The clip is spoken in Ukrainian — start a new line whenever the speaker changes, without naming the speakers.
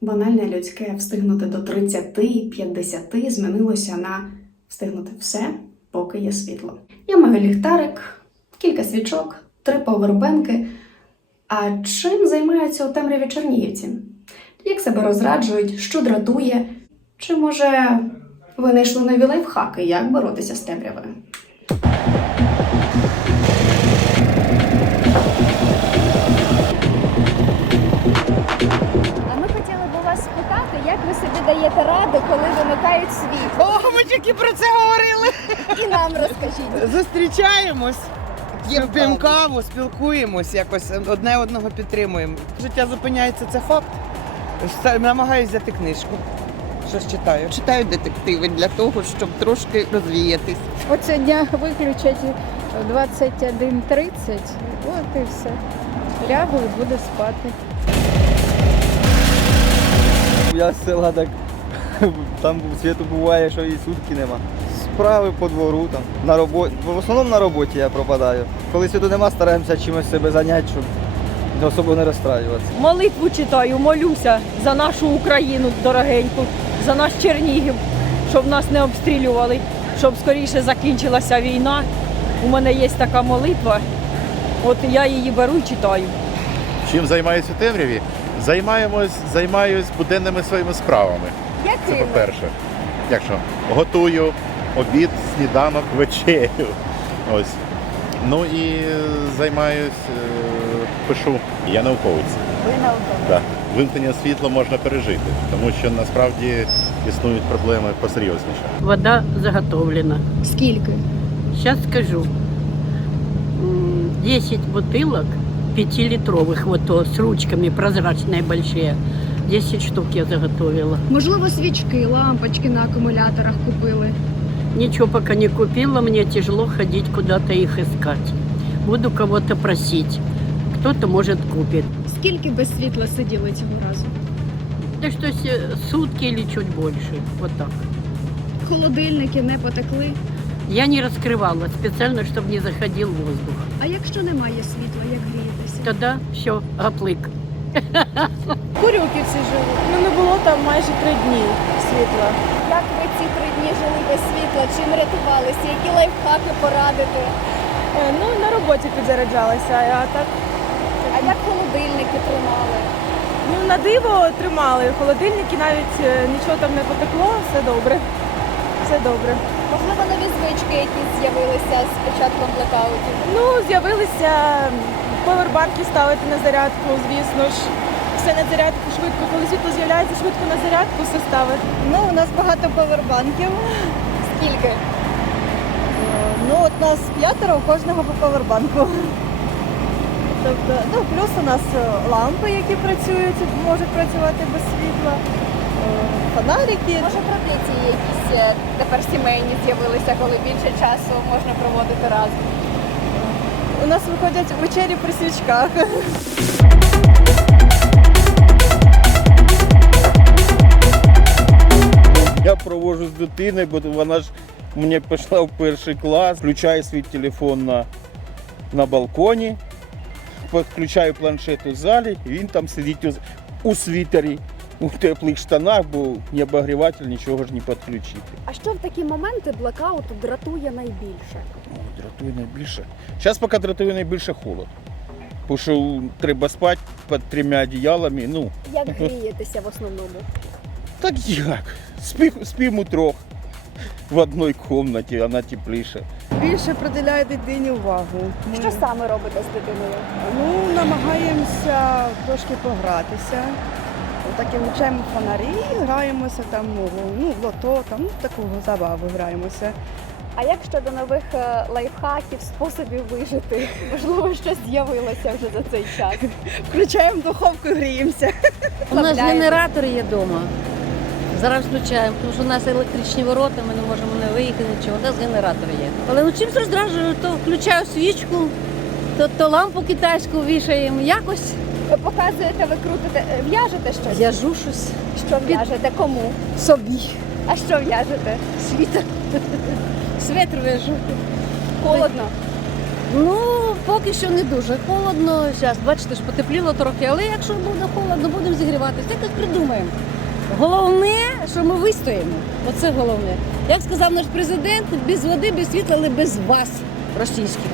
Банальне людське встигнути до 30, 50 змінилося на встигнути все, поки є світло. Я маю ліхтарик, кілька свічок, три повербенки. А чим займаються у темряві чернігівці? Як себе розраджують, що дратує? Чи може винайшли нові лайфхаки, як боротися з темрявою?
Тільки про це говорили.
І нам розкажіть.
Зустрічаємось, п'ємо каву, спілкуємось, якось одне одного підтримуємо. Життя зупиняється, це факт. Намагаюсь взяти книжку. Щось читаю.
Читаю детективи для того, щоб трошки розвіятись.
От сьогодні виключать 21.30, от і все. Лягу і буду спати.
Я з села так там світу буває, що і сутки нема. Справи по двору там. На роботі. В основному на роботі я пропадаю. Коли світу нема, стараємося чимось себе зайняти, щоб особо не розстраюватися.
Молитву читаю, молюся за нашу Україну дорогеньку, за наш Чернігів, щоб нас не обстрілювали, щоб скоріше закінчилася війна. У мене є така молитва. От я її беру і читаю.
Чим займаюся у темряві? Займаємось, займаюсь буденними своїми справами. Це
Якими?
по-перше. Як що? Готую обід, сніданок, вечерю. Ось. Ну і е, займаюсь, е, пишу. Я науковець.
Ви наукові.
Так. Вимкнення світла можна пережити, тому що насправді існують проблеми посерйозніше.
Вода заготовлена.
Скільки?
Сейчас скажу. М, 10 бутылок 5-литровых, вот то, с ручками прозрачные большие. 10 штук я заготовила.
Можливо, свічки, лампочки на акумуляторах купили.
Ничего пока не купила, мне тяжело ходить куда-то их искать. Буду кого-то просить. Кто-то, может, купит.
Скільки без світла сиділи цього разу?
Да что се- сутки или чуть больше. Вот так.
Холодильники не потекли.
Я не раскрывала специально, чтобы не заходил воздух.
А якщо немає світла, як грієтеся?
Тогда все, гаплык.
Курюки всі живуть. Ну не було там майже три дні світла.
Як ви ці три дні жили без світла? Чим рятувалися? Які лайфхаки порадити?
Е, Ну на роботі підзаряджалася, а так
А як холодильники тримали?
ну на диво тримали. Холодильники навіть е, нічого там не потекло, все добре. Все добре.
Можливо, нові звички якісь з'явилися з початком блекаутів?
Ну, з'явилися повербанки ставити на зарядку, звісно ж. Все на зарядку швидко, коли світло з'являється, швидко на зарядку все ставити.
Ну, у нас багато повербанків.
Скільки?
Ну, от нас п'ятеро, у кожного по повербанку. Тобто, ну, плюс у нас е, лампи, які працюють, можуть працювати без світла, е, фонарики.
Може традиції якісь е, тепер сімейні з'явилися, коли більше часу можна проводити разом?
У нас виходять вечері при свічках.
Я провожу з дитиною, бо вона ж мені пішла в перший клас, включаю свій телефон на, на балконі, підключаю планшет у залі, і він там сидить у, у світері, у теплих штанах, бо ні обогріватель, нічого ж не підключити.
А що в такі моменти блекауту дратує найбільше?
О, дратує найбільше. Зараз поки дратує найбільше холод. Бо що треба спати під трьома одіялами. Ну,
Як грієтеся в основному?
так як? Спі, спимо трьох в одній кімнаті, вона тепліша.
Більше приділяє дитині увагу.
Що саме робите з дитиною?
Ну, намагаємося трошки погратися. Так і включаємо фонарі, граємося там, ну, в лото, там, ну, таку забаву граємося.
А як щодо нових е, лайфхаків, способів вижити? Можливо, щось з'явилося вже за цей час.
Включаємо духовку, гріємося.
У нас генератор є вдома. Зараз включаємо, тому що у нас електричні ворота, ми не можемо не виїхати нічого. У нас генератор є. Але ну чимось роздражую, то включаю свічку, то, то лампу китайську вішаємо. Якось
Ви показуєте, ви крутите, в'яжете щось?
в'яжу щось
Що в'яжете? Кому?
собі.
А що в'яжете?
Світер. Светр в'яжу.
Холодно.
Ну, поки що не дуже холодно. Зараз, бачите, ж потепліло трохи, але якщо буде холодно, будемо зігріватися. Якось придумаємо. Головне, що ми вистоїмо. Оце головне. Як сказав наш президент, без води, без світла, але без вас, російських.